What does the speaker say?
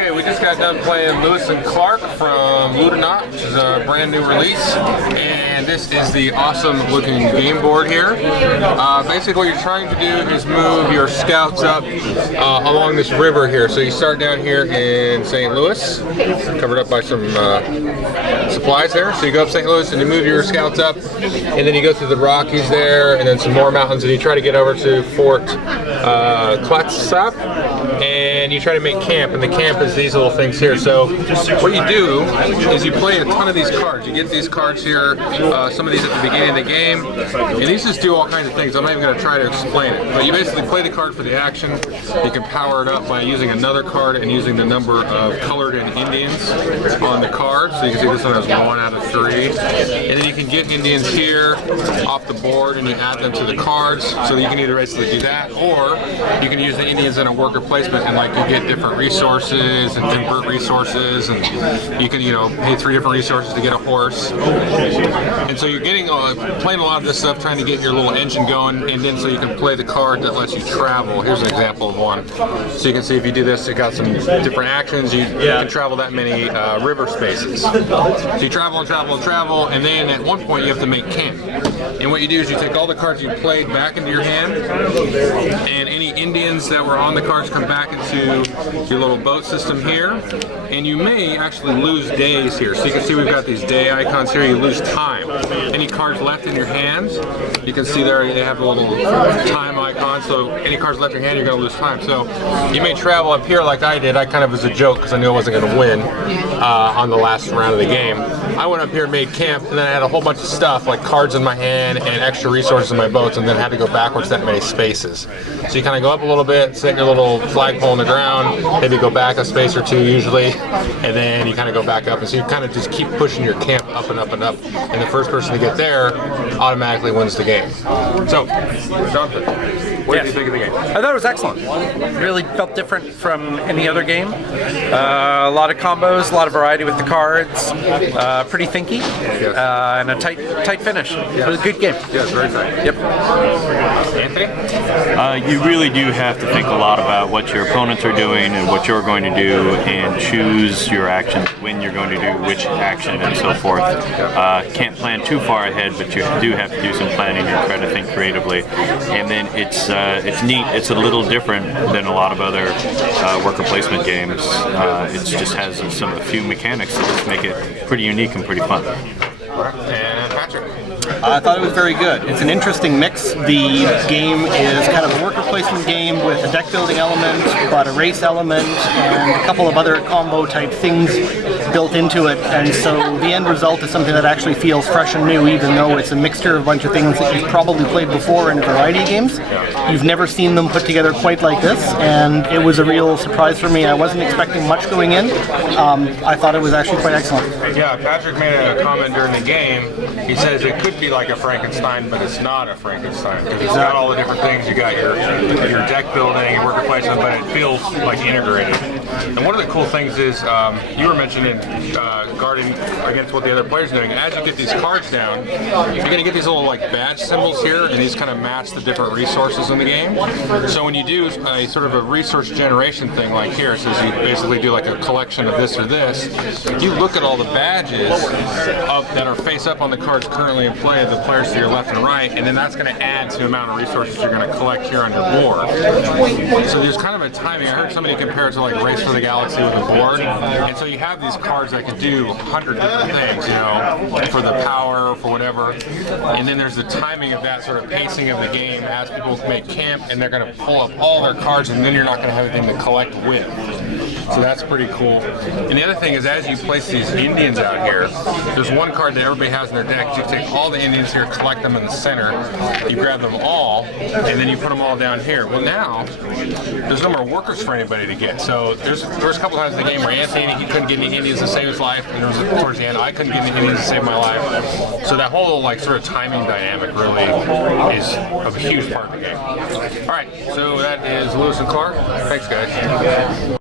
Okay, we just got done playing Lewis and Clark from Ludonaut, which is a brand new release, and this is the awesome looking game board here. Basically what you're trying to do is move your scouts up along this river here. So you start down here in St. Louis, covered up by some supplies there. So you go up St. Louis and you move your scouts up, and then you go through the Rockies there, and then some more mountains, and you try to get over to Fort Clatsop, and you try to make camp, and the camp is these little things here. So what you do is you play a ton of these cards. You get these cards here, some of these at the beginning of the game, and these just do all kinds of things. I'm not even going to try to explain it, but you basically play the card for the action. You can power it up by using another card and using the number of colored in Indians on the card. So you can see this one has 1 out of 3, and then you can get Indians here off the board and you add them to the cards. So you can either basically do that, or you can use the Indians in a worker placement, and like you get different resources and convert resources, and you can, you know, pay 3 different resources to get a horse. And so you're getting playing a lot of this stuff, trying to get your little engine going, and then so you can play the card that lets you travel. Here's an example of one. So you can see if you do this, it got some different actions. You can travel that many river spaces. So you travel and travel and travel, and then at one point you have to make camp. And what you do is you take all the cards you played back into your hand, and any Indians that were on the cards come back into your little boat system here, and you may actually lose days here. So you can see we've got these day icons here. You lose time. Any cards left in your hands, you can see there they have a little time icon. So any cards left in your hand, you're going to lose time. So you may travel up here like I did. I kind of was a joke because I knew I wasn't going to win on the last round of the game. I went up here, made camp, and then I had a whole bunch of stuff like cards in my hand and extra resources in my boats, and then had to go backwards that many spaces. So you kind of go up a little bit, set your little flagpole on the ground, maybe go back a space or two usually, and then you kind of go back up, and so you kind of just keep pushing your camp up and up and up, and the first person to get there automatically wins the game. So, Jonathan, what did you think of the game? I thought it was excellent. Really felt different from any other game. A lot of combos, a lot of variety with the cards, pretty thinky, and a tight finish. It was a good game. Yeah, it's very tight. Yep. Anthony? You really do have to think a lot about what your opponents are doing and what you're going to do, and choose your actions, when you're going to do which action, and so forth. Can't plan too far ahead, but you do have to do some planning and try to think creatively. And then it's neat. It's a little different than a lot of other worker placement games. It just has a few mechanics that just make it pretty unique and pretty fun. And Patrick? I thought it was very good. It's an interesting mix. The game is kind of a worker placement game with a deck building element, but a race element, and a couple of other combo type things built into it. And so the end result is something that actually feels fresh and new, even though it's a mixture of a bunch of things that you've probably played before in a variety of games. You've never seen them put together quite like this, and it was a real surprise for me. I wasn't expecting much going in. I thought it was actually quite excellent. Yeah, Patrick made a comment during the game. He says it could be like a Frankenstein, but it's not a Frankenstein, because it's got all the different things. You got your deck building, your worker placement, but it feels like integrated. And one of the cool things is, you were mentioning guarding against what the other players are doing. As you get these cards down, you're going to get these little like badge symbols here, and these kind of match the different resources in the game. So when you do a sort of a resource generation thing like here, it says you basically do like a collection of this or this, you look at all the badges that are face up on the cards currently in play, the players to your left and right, and then that's going to add to the amount of resources you're going to collect here on your board. So there's kind of a timing. I heard somebody compare it to like Race for the Galaxy with a board, and so you have these cards that can do 100 different things, you know, for the power, for whatever, and then there's the timing of that sort of pacing of the game as people make camp, and they're going to pull up all their cards, and then you're not going to have anything to collect with. So that's pretty cool. And the other thing is, as you place these Indians out here, there's one card that everybody has in their deck. You take all the Indians here, collect them in the center, you grab them all, and then you put them all down here. Well, now there's no more workers for anybody to get. So there was a couple times in the game where Anthony, he couldn't get any Indians to save his life, and there was towards the end I couldn't get any Indians to save my life. So that whole like sort of timing dynamic really is a huge part of the game. All right, so that is Lewis and Clark. Thanks, guys.